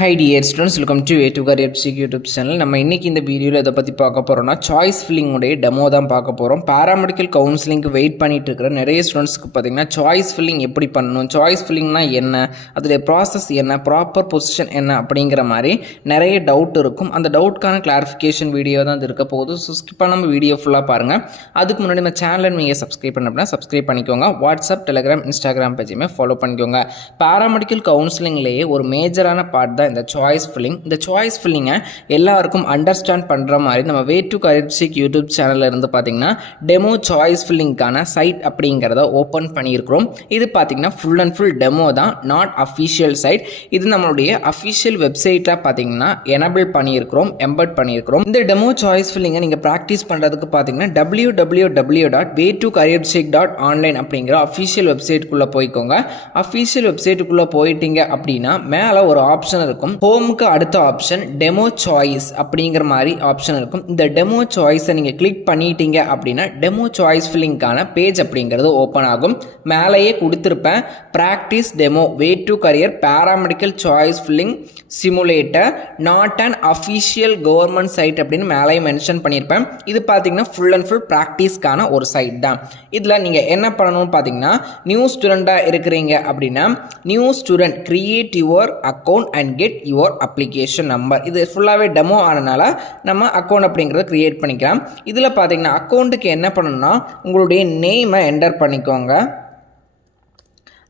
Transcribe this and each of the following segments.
Hi dear students, welcome to A2 Career Physics YouTube channel. நம்ம இன்னைக்கு இந்த வீடியோல எதை பத்தி பார்க்க போறோம்னா சாய்ஸ் ஃபில்லிங் உடைய டெமோ தான் பார்க்க போறோம். பாராமெடிக்கல் கவுன்சிலிங்க்கு வெயிட் பண்ணிட்டு இருக்கிற நிறைய ஸ்டூடண்ட்ஸ்க்கு பாத்தீங்கன்னா சாய்ஸ் ஃபில்லிங் எப்படி பண்ணணும், சாய்ஸ் ஃபில்லிங்னா என்ன, அதோட ப்ராசஸ் என்ன, ப்ராப்பர் பொசிஷன் என்ன அப்படிங்கிற மாதிரி நிறைய டவுட் இருக்கும். அந்த டவுட்கான கிளாரிஃபிகேஷன் வீடியோ தான் இருக்க போகுது. ஸோ ஸ்கிப் பண்ணாம வீடியோ ஃபுல்லா பாருங்க. அதுக்கு முன்னாடி நம்ம சேனலை நீங்க சப்ஸ்கிரைப் பண்ண அப்படின்னா சப்ஸ்கிரைப் பண்ணிக்கோங்க. வாட்ஸ்அப், டெலிகிராம், இன்ஸ்டாகிராம் பேஜையுமே ஃபாலோ பண்ணிக்கோங்க. பாராமெடிக்கல் கவுன்சிலிங்லேயே ஒரு மேஜரான பார்ட் தான் இந்த சாய்ஸ் ஃபில்லிங். இந்த சாய்ஸ் ஃபில்லிங்கை எல்லாருக்கும் அண்டர்ஸ்டாண்ட் பண்ணுற மாதிரி நம்ம வே டு கரியர் பிசிக்ஸ் யூடியூப் சேனலில் இருந்து பார்த்தீங்கன்னா டெமோ சாய்ஸ் ஃபில்லிங்கான சைட் அப்படிங்கிறத ஓப்பன் பண்ணியிருக்கிறோம். இது பார்த்தீங்கன்னா ஃபுல் அண்ட் ஃபுல் டெமோ தான், நாட் அஃபிஷியல் சைட். இது நம்மளுடைய அஃபிஷியல் வெப்சைட்டில் பார்த்தீங்கன்னா எனபிள் பண்ணியிருக்கிறோம், எம்பட் பண்ணியிருக்கிறோம். இந்த டெமோ சாய்ஸ் ஃபில்லிங்கை நீங்கள் ப்ராக்டிஸ் பண்ணுறதுக்கு பார்த்தீங்கன்னா www.way2careerphysics.online அப்படிங்கிற அஃபிஷியல் வெப்சைட்டுக்குள்ளே போய்க்கோங்க. அஃபிஷியல் வெப்சைட்டுக்குள்ளே போயிட்டீங்க அப்படின்னா மேலே ஒரு ஆப்ஷன் இருக்கும். ஹோமுக்கு அடுத்த ஆப்ஷன் டெமோ சாய்ஸ் அப்படிங்கிற மாதிரி ஆப்ஷன் இருக்கும். இந்த டெமோ சாய்ஸை நீங்கள் கிளிக் பண்ணிட்டீங்க அப்படின்னா டெமோ சாய்ஸ் ஃபில்லிங்கான பேஜ் அப்படிங்கிறது ஓப்பன் ஆகும். மேலேயே கொடுத்துருப்பேன் practice demo way to career paramedical choice filling simulator not and official government site அப்படின்னு மேலேயே மென்ஷன் பண்ணியிருப்பேன். இது பார்த்தீங்கன்னா ஃபுல் அண்ட் ஃபுல் ப்ராக்டிஸ்க்கான ஒரு சைட் தான். இதில் நீங்கள் என்ன பண்ணணும்னு பார்த்தீங்கன்னா நியூ ஸ்டூடெண்ட்டாக இருக்கிறீங்க அப்படின்னா new student create your account and get your application number. இது ஃபுல்லாகவே டெமோ ஆனனால நம்ம அக்கௌண்ட் அப்படிங்கிறத கிரியேட் பண்ணிக்கலாம். இதில் பார்த்தீங்கன்னா அக்கௌண்ட்டுக்கு என்ன பண்ணணும்னா உங்களுடைய நேமை என்டர் பண்ணிக்கோங்க.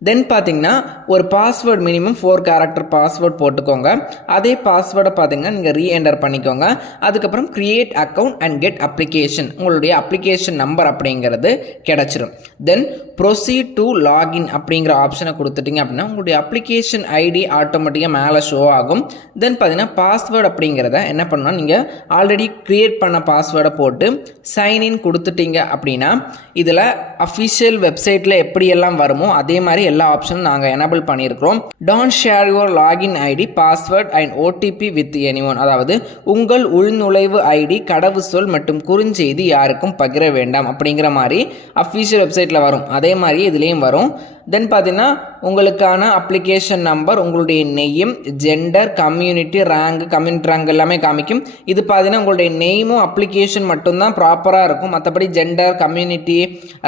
தென் பார்த்தீங்கன்னா ஒரு பாஸ்வேர்டு மினிமம் 4 கேரக்டர் பாஸ்வேர்ட் போட்டுக்கோங்க. அதே பாஸ்வேர்டை பார்த்தீங்கன்னா நீங்கள் ரீஎன்டர் பண்ணிக்கோங்க. அதுக்கப்புறம் create account and get application, உங்களுடைய அப்ளிகேஷன் நம்பர் அப்படிங்கிறது கிடச்சிரும். தென் ப்ரொசீட் டு லாகின் அப்படிங்கிற ஆப்ஷனை கொடுத்துட்டிங்க அப்படின்னா உங்களுடைய அப்ளிகேஷன் ஐடி ஆட்டோமேட்டிக்காக மேலே ஷோ ஆகும். தென் பார்த்தீங்கன்னா பாஸ்வேர்டு அப்படிங்கிறத என்ன பண்ணால் நீங்கள் ஆல்ரெடி கிரியேட் பண்ண பாஸ்வேர்டை போட்டு சைன்இன் கொடுத்துட்டீங்க அப்படின்னா இதில் அஃபிஷியல் வெப்சைட்டில் எப்படியெல்லாம் வருமோ அதே மாதிரி எல்லா ஆப்ஷனும் நாங்கள் எனபிள் பண்ணியிருக்கிறோம். Don't share your login ID, password and OTP with anyone, அதாவது உங்கள் உள்நுழைவு ஐடி, கடவுச்சொல் மற்றும் குறுஞ்செய்தி யாருக்கும் பகிர வேண்டாம் அப்படிங்கிற மாதிரி அஃபிஷியல் வெப்சைட்டில் வரும். அதே மாதிரி இதுலேயும் வரும். தென் பார்த்தீங்கன்னா உங்களுக்கான அப்ளிகேஷன் நம்பர், உங்களுடைய நெய்ம், ஜெண்டர், கம்யூனிட்டி ரேங்க் எல்லாமே காமிக்கும். இது பார்த்தீங்கன்னா உங்களுடைய நெய்மும் அப்ளிகேஷன் மட்டும்தான் ப்ராப்பராக இருக்கும். மற்றபடி ஜெண்டர், கம்யூனிட்டி,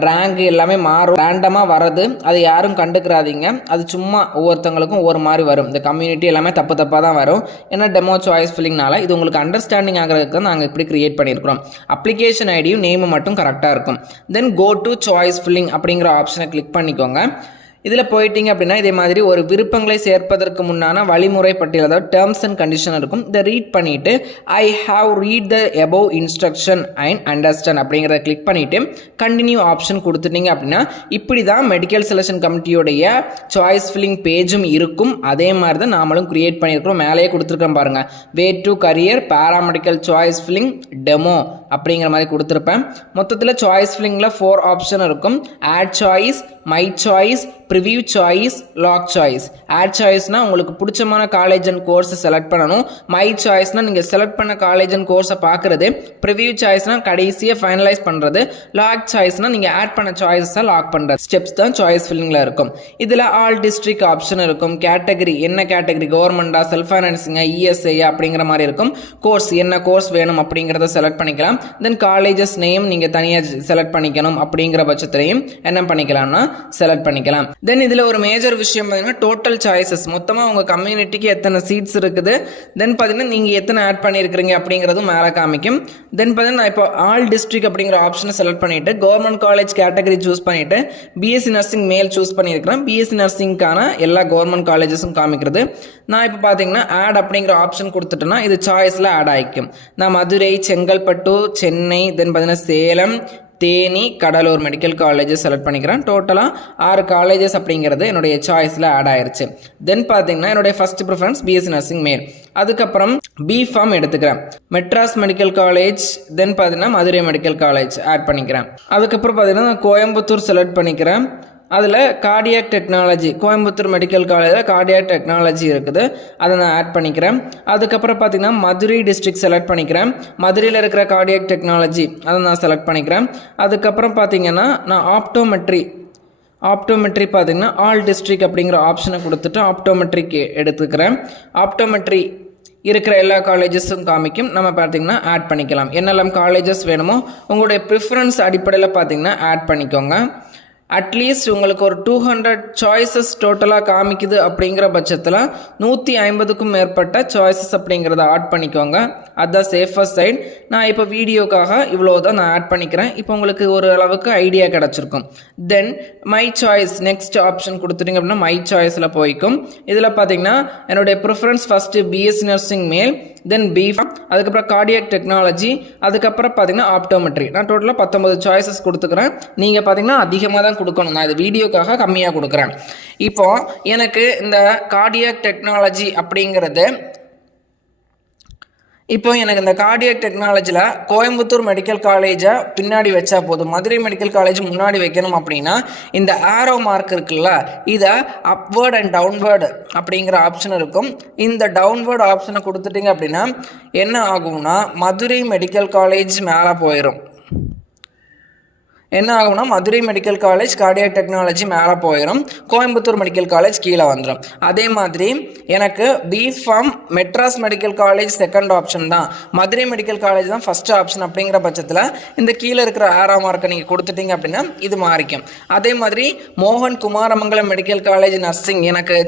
ரேங்க் எல்லாமே மாறும், ரேண்டமாக வர்றது அது யாரும் கண்டுக்கிறாதீங்க. அது சும்மா ஒவ்வொருத்தங்களுக்கும் ஒவ்வொரு மாதிரி வரும். இந்த கம்யூனிட்டி எல்லாமே தப்பாக தான் வரும். ஏன்னா டெமோ சாய்ஸ் ஃபில்லிங்னால இது உங்களுக்கு அண்டர்ஸ்டாண்டிங் ஆகிறதுக்கு தான் நாங்கள் இப்படி கிரியேட் பண்ணியிருக்கிறோம். அப்ளிகேஷன் ஐடியும் நேமும் மட்டும் கரெக்டாக இருக்கும். தென் கோ டு சாய்ஸ் ஃபில்லிங் அப்படிங்கிற ஆப்ஷனை கிளிக் பண்ணிக்கோங்க. இதில் போயிட்டீங்க அப்படின்னா இதே மாதிரி ஒரு விருப்பங்களை சேர்ப்பதற்கு முன்னான வழிமுறை பட்டியல், அதாவது டேர்ம்ஸ் அண்ட் கண்டிஷன் இருக்கும். இதை ரீட் பண்ணிவிட்டு I have read the above instruction and understand அப்படிங்கிறத கிளிக் பண்ணிவிட்டு கண்டினியூ ஆப்ஷன் கொடுத்துட்டீங்க அப்படின்னா இப்படி தான் மெடிக்கல் செலெக்ஷன் கமிட்டியோடைய சாய்ஸ் ஃபில்லிங் பேஜும் இருக்கும். அதே மாதிரி தான் நாமளும் கிரியேட் பண்ணியிருக்கிறோம். மேலேயே கொடுத்துருக்கோம் பாருங்கள், way to career paramedical choice filling demo அப்படிங்கிற மாதிரி கொடுத்துருப்பேன். மொத்தத்தில் சாய்ஸ் ஃபில்லிங்கில் 4 ஆப்ஷன் இருக்கும். Add choice, my choice, preview choice, lock choice. Add சாய்ஸ்னால் உங்களுக்கு பிடிச்சமான காலேஜ் அண்ட் கோர்ஸை செலக்ட் பண்ணணும். மை சாய்ஸ்னால் நீங்கள் செலக்ட் பண்ண காலேஜ் அண்ட் கோர்ஸை பார்க்குறது. ப்ரிவியூ சாய்ஸ்னால் கடைசியாக ஃபைனலைஸ் பண்ணுறது. லாக் சாய்ஸ்னால் நீங்கள் ஆட் பண்ண சாய்ஸை லாக் பண்ணுற ஸ்டெப்ஸ் தான் சாய்ஸ் ஃபில்லிங்கில் இருக்கும். இதில் ஆல் டிஸ்ட்ரிக்ட் ஆப்ஷன் இருக்கும். கேட்டகரி, என்ன கேட்டகரி, கவர்மெண்ட்டா, செல்ஃப் ஃபைனான்சிங்கா, இஎஸ்ஐ அப்படிங்கிற மாதிரி இருக்கும். கோர்ஸ், என்ன கோர்ஸ் வேணும் அப்படிங்கிறத செலக்ட் பண்ணிக்கலாம். தென் காலேஜஸ் நேம் நீங்கள் தனியாக செலக்ட் பண்ணிக்கணும் அப்படிங்கிற பட்சத்திலையும் என்ன பண்ணிக்கலாம்னா செலக்ட் பண்ணிக்கலாம். தென் இதில் ஒரு மேஜர் விஷயம் பார்த்தீங்கன்னா டோட்டல் சாய்ஸஸ், மொத்தமாக உங்கள் கம்யூனிட்டிக்கு எத்தனை சீட்ஸ் இருக்குது, தென் பார்த்தீங்கன்னா நீங்கள் எத்தனை ஆட் பண்ணியிருக்கிறீங்க அப்படிங்கிறதும் மேலே காமிக்கும். தென் பார்த்தீங்கன்னா நான் இப்போ ஆல் டிஸ்ட்ரிக்ட் அப்படிங்கிற ஆப்ஷனை செலக்ட் பண்ணிவிட்டு கவர்மெண்ட் காலேஜ் கேட்டகரி சூஸ் பண்ணிவிட்டு பிஎஸ்சி நர்சிங் மேல் சூஸ் பண்ணியிருக்கிறேன். பிஎஸ்சி நர்சிங்கான எல்லா கவர்மெண்ட் காலேஜஸும் காமிக்கிறது. நான் இப்போ பார்த்தீங்கன்னா ஆட் அப்படிங்கிற ஆப்ஷன் கொடுத்துட்டேன்னா இது சாய்ஸில் ஆட் ஆகிக்கும். நான் மதுரை, செங்கல்பட்டு, சென்னை, தென் பார்த்தீங்கன்னா Salem, Theni, Cuddalore medical colleges select பண்ணிக்கிறேன். டோட்டலாக 6 காலேஜஸ் அப்படிங்கிறது என்னுடைய சாய்ஸில் ஆட் ஆயிருச்சு. தென் பார்த்தீங்கன்னா என்னுடைய ஃபர்ஸ்ட் ப்ரிஃபரன்ஸ் பிஎஸ்சி நர்சிங் மேல். அதுக்கப்புறம் B.Pharm எடுத்துக்கிறேன். மெட்ராஸ் மெடிக்கல் காலேஜ், தென் பார்த்தீங்கன்னா மதுரை மெடிக்கல் காலேஜ் ஆட் பண்ணிக்கிறேன். அதுக்கப்புறம் பார்த்தீங்கன்னா கோயம்புத்தூர் செலக்ட் பண்ணிக்கிறேன். அதில் கார்டியாக் டெக்னாலஜி, கோயம்புத்தூர் மெடிக்கல் காலேஜில் கார்டியாக் டெக்னாலஜி இருக்குது, அதை நான் ஆட் பண்ணிக்கிறேன். அதுக்கப்புறம் பார்த்திங்கன்னா மதுரை டிஸ்ட்ரிக்ட் செலக்ட் பண்ணிக்கிறேன். மதுரையில் இருக்கிற கார்டியாக் டெக்னாலஜி அதை நான் செலக்ட் பண்ணிக்கிறேன். அதுக்கப்புறம் பார்த்திங்கன்னா நான் ஆப்டோமெட்ரி ஆப்டோமெட்ரி பார்த்தீங்கன்னா ஆல் டிஸ்ட்ரிக்ட் அப்படிங்கிற ஆப்ஷனை கொடுத்துட்டு ஆப்டோமெட்ரிக்கு எடுத்துக்கிறேன். ஆப்டோமெட்ரி இருக்கிற எல்லா காலேஜஸும் காமிக்கும். நம்ம பார்த்தீங்கன்னா ஆட் பண்ணிக்கலாம். என்னெல்லாம் காலேஜஸ் வேணுமோ உங்களுடைய ப்ரிஃபரன்ஸ் அடிப்படையில் பார்த்தீங்கன்னா ஆட் பண்ணிக்கோங்க. அட்லீஸ்ட் உங்களுக்கு ஒரு 200 சாய்ஸஸ் டோட்டலாக காமிக்குது அப்படிங்கிற பட்சத்தில் 150க்கும் மேற்பட்ட சாய்ஸஸ் அப்படிங்கிறத ஆட் பண்ணிக்கோங்க. அதுதான் சேஃபஸ்ட் சைட். நான் இப்போ வீடியோக்காக இவ்வளோ தான் நான் ஆட் பண்ணிக்கிறேன். இப்போ உங்களுக்கு ஒரு அளவுக்கு ஐடியா கிடச்சிருக்கும். Then my choice next option கொடுத்துட்டிங்க அப்படின்னா மை சாய்ஸில் போய்க்கும். இதில் பார்த்தீங்கன்னா என்னுடைய ப்ரிஃபரன்ஸ் ஃபஸ்ட்டு பிஎஸ்சி நர்சிங் மேல், தென் பிஃபார்ம், அதுக்கப்புறம் கார்டியாக் டெக்னாலஜி, அதுக்கப்புறம் பார்த்தீங்கன்னா ஆப்டோமெட்ரி. நான் டோட்டலாக 19 சாய்ஸஸ் கொடுத்துக்கிறேன். நீங்கள் பார்த்தீங்கன்னா அதிகமாக தான் கொடுக்கணும். நான் இது வீடியோக்காக கம்மியாக கொடுக்குறேன். இப்போ எனக்கு இந்த கார்டியாக் டெக்னாலஜி அப்படிங்கிறது இந்த கார்டியாக் டெக்னாலஜியில் கோயம்புத்தூர் மெடிக்கல் காலேஜை பின்னாடி வச்சா போதும், மதுரை மெடிக்கல் காலேஜ் முன்னாடி வைக்கணும் அப்படின்னா இந்த ஆரோ மார்க் இருக்குல்ல, இதை அப்வேர்ட் அண்ட் டவுன்வேர்டு அப்படிங்கிற ஆப்ஷன் இருக்கும். இந்த டவுன்வேர்டு ஆப்ஷனை கொடுத்துட்டிங்க அப்படின்னா என்ன ஆகும்னா மதுரை மெடிக்கல் காலேஜ் மேலே போயிடும். என்ன ஆகும்னா Madurai medical college cardiac technology மேலே போயிடும், கோயம்புத்தூர் மெடிக்கல் காலேஜ் கீழே வந்துடும். அதே மாதிரி எனக்கு B Pharm Madras medical college second option தான், மதுரை மெடிக்கல் காலேஜ் தான் ஃபஸ்ட் ஆப்ஷன். அப்படிங்கிற பட்சத்தில் இந்த கீழே இருக்கிற ஆரோ மார்க்கை நீங்கள் கொடுத்துட்டீங்க அப்படின்னா இது மாறிக்கும். அதே மாதிரி மோகன் குமாரமங்கலம் மெடிக்கல் காலேஜ் நர்சிங் எனக்கு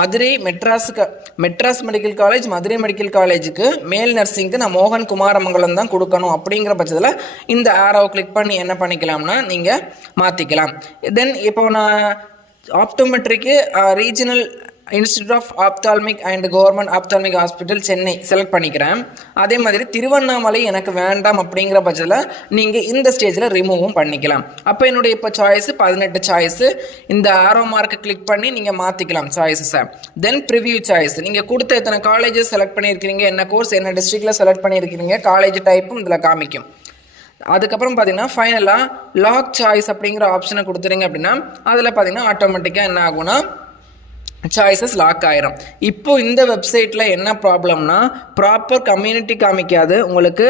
Madurai Madras medical college Madurai medical காலேஜுக்கு மேல் நர்சிங்க்கு நான் மோகன் குமாரமங்கலம் தான் கொடுக்கணும். அப்படிங்கிற பட்சத்தில் இந்த ஆரோவை கிளிக் பண்ணி என்ன பண்ணிக்கலாம், நீங்கள் மாற்றிக்கலாம். தென் இப்போ நான் ஆப்டோமெட்ரிக்கு regional institute of ophthalmic and government ophthalmic hospital Chennai select பண்ணிக்கிறேன். அதே மாதிரி திருவண்ணாமலை எனக்கு வேண்டாம் அப்படிங்கிற பட்சத்தில் நீங்கள் இந்த ஸ்டேஜில் ரிமூவும் பண்ணிக்கலாம். அப்போ என்னுடைய இப்போ சாய்ஸு 18 சாய்ஸு. இந்த ஆரோ மார்க்கை கிளிக் பண்ணி நீங்கள் மாற்றிக்கலாம் சாய்ஸஸை. தென் ப்ரிவியூ சாய்ஸ், நீங்கள் கொடுத்த எத்தனை காலேஜஸ் செலக்ட் பண்ணியிருக்கிறீங்க, என்ன கோர்ஸ் என்ன டிஸ்ட்ரிக்டில் செலக்ட் பண்ணியிருக்கிறீங்க, காலேஜ் டைப்பும் இதில் காமிக்கும். அதுக்கப்புறம் பார்த்தீங்கன்னா ஃபைனலாக லாக் சாய்ஸ் அப்படிங்கிற ஆப்ஷனை கொடுத்துறீங்க அப்படின்னா அதில் பார்த்தீங்கன்னா ஆட்டோமேட்டிக்காக என்ன ஆகும்னா சாய்ஸஸ் லாக் ஆயிரும். இப்போ இந்த வெப்சைட்டில் என்ன ப்ராப்ளம்னா ப்ராப்பர் கம்யூனிட்டி காமிக்காது, உங்களுக்கு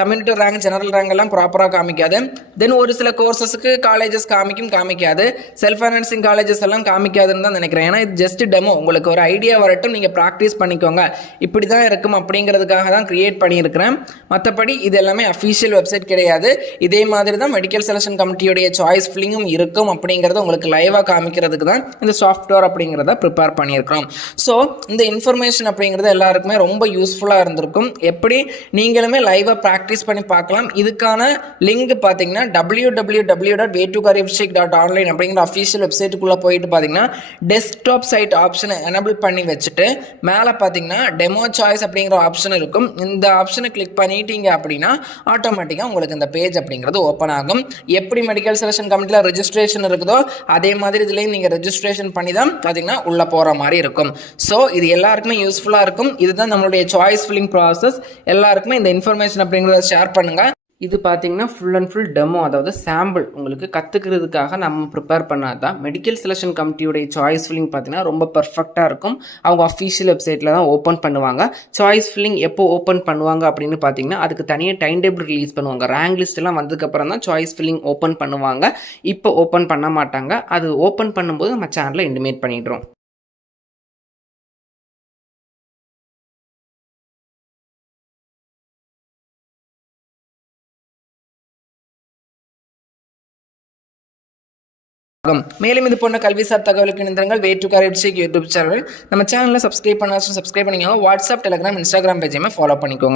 கம்யூனிட்டி ரேங்க் ஜெனரல் ரேங்க் எல்லாம் ப்ராப்பராக காமிக்காது. தென் ஒரு சில கோர்சஸுக்கு காலேஜஸ் காமிக்காது, செல்ஃப் ஃபைனான்சிங் காலேஜஸ் எல்லாம் காமிக்காதுன்னு தான் நினைக்கிறேன். ஏன்னா இது ஜஸ்ட் டெமோ, உங்களுக்கு ஒரு ஐடியா வரட்டும், நீங்கள் ப்ராக்டிஸ் பண்ணிக்கோங்க, இப்படி தான் இருக்கும் அப்படிங்கிறதுக்காக தான் க்ரியேட் பண்ணியிருக்கிறேன். மற்றபடி இது எல்லாமே அஃபீஷியல் வெப்சைட் கிடையாது. இதே மாதிரி தான் மெடிக்கல் செலெக்ஷன் கமிட்டியோடைய சாய்ஸ் ஃபில்லிங்கும் இருக்கும் அப்படிங்கிறத உங்களுக்கு லைவாக காமிக்கிறதுக்கு தான் இந்த சாஃப்ட்வேர் அப்படிங்கிறது ப்ரிப்பேர் பண்ணியிருக்கிறோம். ஸோ இந்த இன்ஃபர்மேஷன் அப்படிங்கிறது எல்லாருக்குமே ரொம்ப யூஸ்ஃபுல்லாக இருந்திருக்கும். எப்படி நீங்களுமே லைவாக ப்ராக்டிஸ் பண்ணி பார்க்கலாம். இதுக்கான லிங்க் பார்த்தீங்கன்னா www.way2careercheck.online அப்படிங்கிற அஃபீஷியல் வெப்சைட்டுக்குள்ளே போயிட்டு பார்த்தீங்கன்னா டெஸ்க்டாப் சைட் ஆப்ஷனை எனபிள் பண்ணி வச்சுட்டு மேலே பார்த்தீங்கன்னா டெமோ சாய்ஸ் அப்படிங்கிற ஆப்ஷன் இருக்கும். இந்த ஆப்ஷனை கிளிக் பண்ணிட்டீங்க அப்படின்னா ஆட்டோமேட்டிக்காக உங்களுக்கு இந்த பேஜ் அப்படிங்கிறது ஓப்பன் ஆகும். எப்படி மெடிக்கல் செலெக்ஷன் கமிட்டியில் ரெஜிஸ்ட்ரேஷன் இருக்குதோ அதே மாதிரி இதுலேயும் நீங்கள் ரெஜிஸ்ட்ரேஷன் பண்ணி தான் பார்த்தீங்கன்னா உள்ளே போகிற மாதிரி இருக்கும். ஸோ இது எல்லாருக்குமே யூஸ்ஃபுல்லாக இருக்கும். இதுதான் நம்மளுடைய சாய்ஸ் ஃபில்லிங் ப்ராசஸ். எல்லாருக்குமே இந்த இன்ஃபர்மேஷன் அப்படிங்கிறத ஷேர் பண்ணுங்கள். இது பார்த்தீங்கன்னா ஃபுல் அண்ட் ஃபுல் டெமோ, அதாவது சாம்பிள் உங்களுக்கு கற்றுக்கிறதுக்காக நம்ம ப்ரிப்பேர் பண்ணாதான். மெடிக்கல் செலெக்ஷன் கமிட்டியோடைய சாய்ஸ் ஃபில்லிங் பார்த்தீங்கன்னா ரொம்ப பர்ஃபெக்டாக இருக்கும். அவங்க அஃபீஷியல் வெப்சைட்டில் தான் ஓப்பன் பண்ணுவாங்க. சாய்ஸ் ஃபில்லிங் எப்போ ஓப்பன் பண்ணுவாங்க அப்படின்னு பார்த்தீங்கன்னா அதுக்கு தனியாக டைம் டேபிள் ரிலீஸ் பண்ணுவாங்க. ரேங்க் லிஸ்ட் எல்லாம் வந்ததுக்கப்புறம் தான் சாய்ஸ் ஃபில்லிங் ஓப்பன் பண்ணுவாங்க. இப்போ ஓப்பன் பண்ண மாட்டாங்க. அது ஓப்பன் பண்ணும்போது நம்ம சேனலில் இன்டிமேட் பண்ணிடுறோம். மேலும் இது போன்ற கல்விசார் தகவலுக்கு இணைந்திருங்கள். way2careercheck YouTube channel. நம்ம சேனலில் சப்ஸ்கிரைப் பண்ணாலும் சப்ஸ்கிரைப் பண்ணிக்கோங்க. வாட்ஸ்அப், டெலிகிராம், இன்ஸ்டாகிராம் பேஜையுமே ஃபாலோ பண்ணிக்கோங்க.